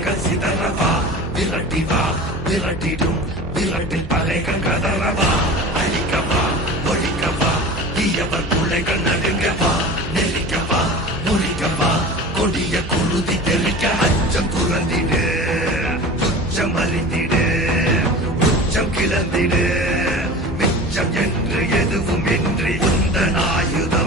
படைகள் சிதறவா விரட்டி வா விரட்டிடும் விரட்டில் பகைகள் கதறவா அழிக்கவா ஒழிக்கவா தீயவர் பிள்ளைகள் நடுங்கவா நெருக்கவா முறிக்கவா கொடிய குருதி தெளிக்க அச்சம் துறந்திடு துச்சம் அறிந்திடு உச்சம் கிளந்திடு மிச்சம் என்று எதுவும் இன்றி உந்தன் ஆயுதம்